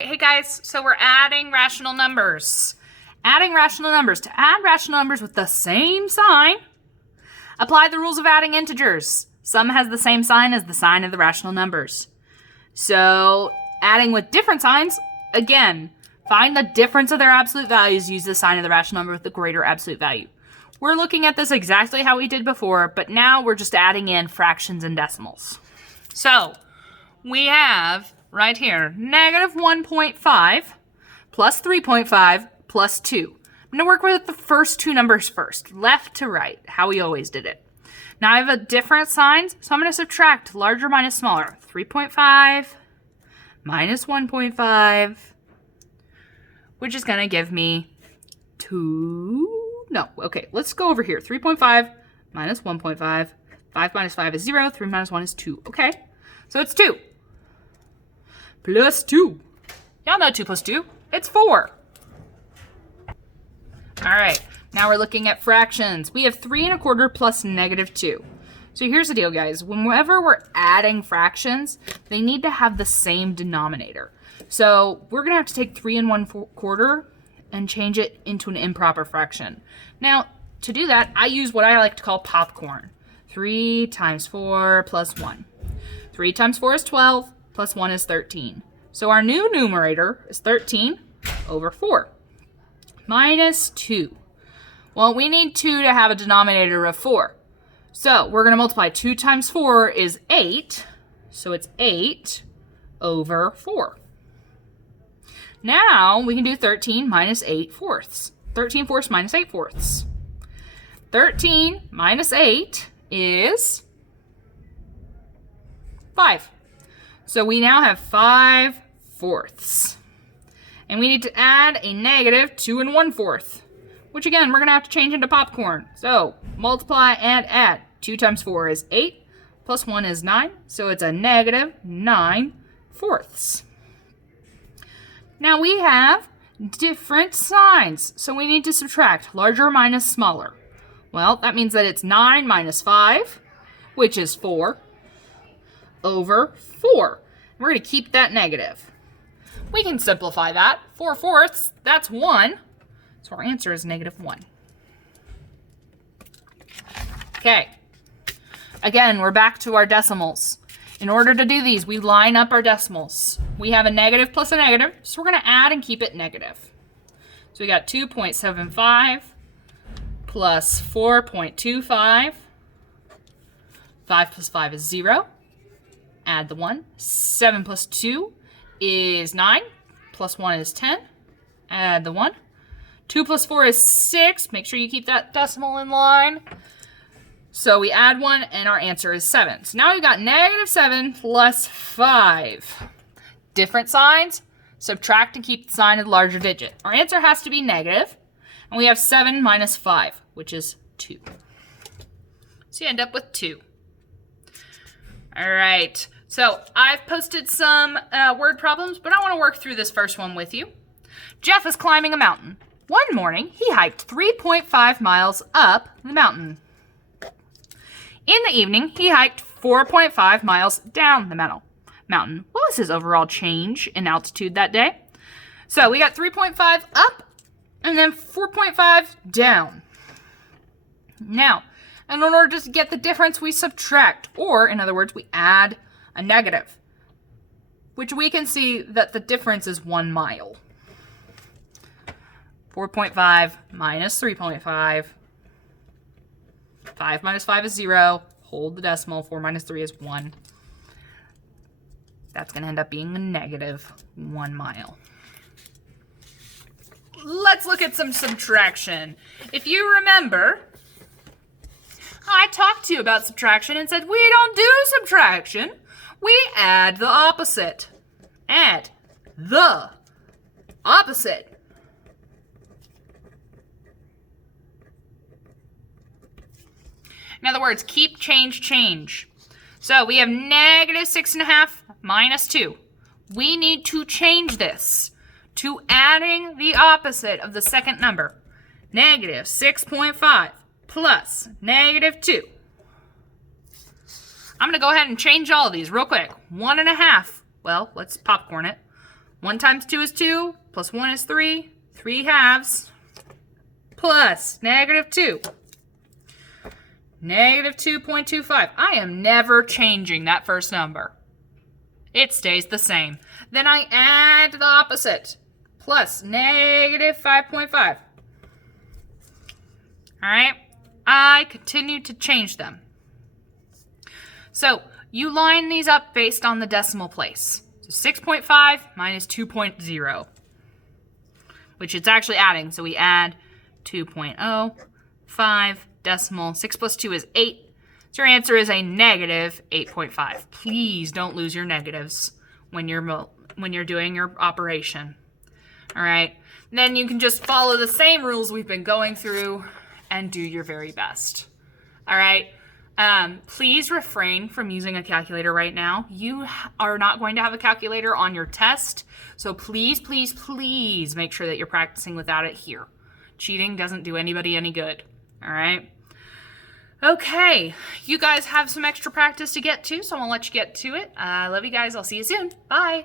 Hey guys, so we're adding rational numbers. Adding rational numbers. To add rational numbers with the same sign, apply the rules of adding integers. Sum has the same sign as the sign of the rational numbers. So adding with different signs, again, find the difference of their absolute values, use the sign of the rational number with the greater absolute value. We're looking at this exactly how we did before, but now we're just adding in fractions and decimals. So we have right here, negative 1.5 plus 3.5 plus 2. I'm going to work with the first two numbers first, left to right, how we always did it. Now I have a different signs, so I'm going to subtract larger minus smaller. 3.5 minus 1.5, which is going to give me 2. No, okay, let's go over here. 3.5 minus 1.5. 5 minus 5 is 0. 3 minus 1 is 2. Okay, so it's 2. Plus 2. Y'all know 2 plus 2. It's 4. All right, now we're looking at fractions. We have 3 1/4 plus negative 2. So here's the deal, guys. Whenever we're adding fractions, they need to have the same denominator. So we're going to have to take 3 1/4 and change it into an improper fraction. Now, to do that, I use what I like to call popcorn. 3 times 4 plus 1. 3 times 4 is 12. Plus 1 is 13. So our new numerator is 13 over 4. Minus 2. Well, we need 2 to have a denominator of 4. So we're going to multiply 2 times 4 is 8. So it's 8 over 4. Now we can do 13 minus 8 fourths. 13 fourths minus 8 fourths. 13 minus 8 is 5. So we now have 5 fourths. And we need to add a negative 2 1/4, which again, we're going to have to change into popcorn. So multiply and add. 2 times 4 is 8, plus 1 is 9, so it's a negative 9 fourths. Now we have different signs, so we need to subtract larger minus smaller. Well, that means that it's 9 minus 5, which is 4, over 4. We're going to keep that negative. We can simplify that. 4 fourths, that's 1. So our answer is negative 1. Okay. Again, we're back to our decimals. In order to do these, we line up our decimals. We have a negative plus a negative, so we're going to add and keep it negative. So we got 2.75 plus 4.25. 5 plus 5 is 0. Add the 1. 7 plus 2 is 9. Plus 1 is 10. Add the 1. 2 plus 4 is 6. Make sure you keep that decimal in line. So we add 1, and our answer is 7. So now we've got negative 7 plus 5. Different signs. Subtract and keep the sign of the larger digit. Our answer has to be negative. And we have 7 minus 5, which is 2. So you end up with 2. All right. So I've posted some word problems, but I want to work through this first one with you. Jeff is climbing a mountain. One morning, he hiked 3.5 miles up the mountain. In the evening, he hiked 4.5 miles down the mountain. What was his overall change in altitude that day? So we got 3.5 up and then 4.5 down. Now, in order to get the difference, we subtract, or in other words, we add a negative, which we can see that the difference is 1 mile. 4.5 minus 3.5. 5 minus 5 is 0. Hold the decimal. 4 minus 3 is 1. That's going to end up being a negative 1 mile. Let's look at some subtraction. If you remember, I talked to you about subtraction and said we don't do subtraction. We add the opposite. Add the opposite. In other words, keep, change, change. So we have negative 6.5 minus 2. We need to change this to adding the opposite of the second number. Negative 6.5 plus negative 2. I'm going to go ahead and change all of these real quick. 1.5. Well, let's popcorn it. 1 times 2 is 2, plus 1 is 3, 3 halves, plus negative 2. Negative 2.25. I am never changing that first number. It stays the same. Then I add the opposite, plus negative 5.5. All right, I continue to change them. So you line these up based on the decimal place. So 6.5 minus 2.0, which it's actually adding. So we add 2.0, 5, decimal. 6 plus 2 is 8. So your answer is a negative 8.5. Please don't lose your negatives when you're doing your operation. All right. Then you can just follow the same rules we've been going through and do your very best. All right. Please refrain from using a calculator right now. You are not going to have a calculator on your test. So please, please, please make sure that you're practicing without it here. Cheating doesn't do anybody any good. All right. Okay, you guys have some extra practice to get to, so I'm going to let you get to it. I love you guys. I'll see you soon. Bye.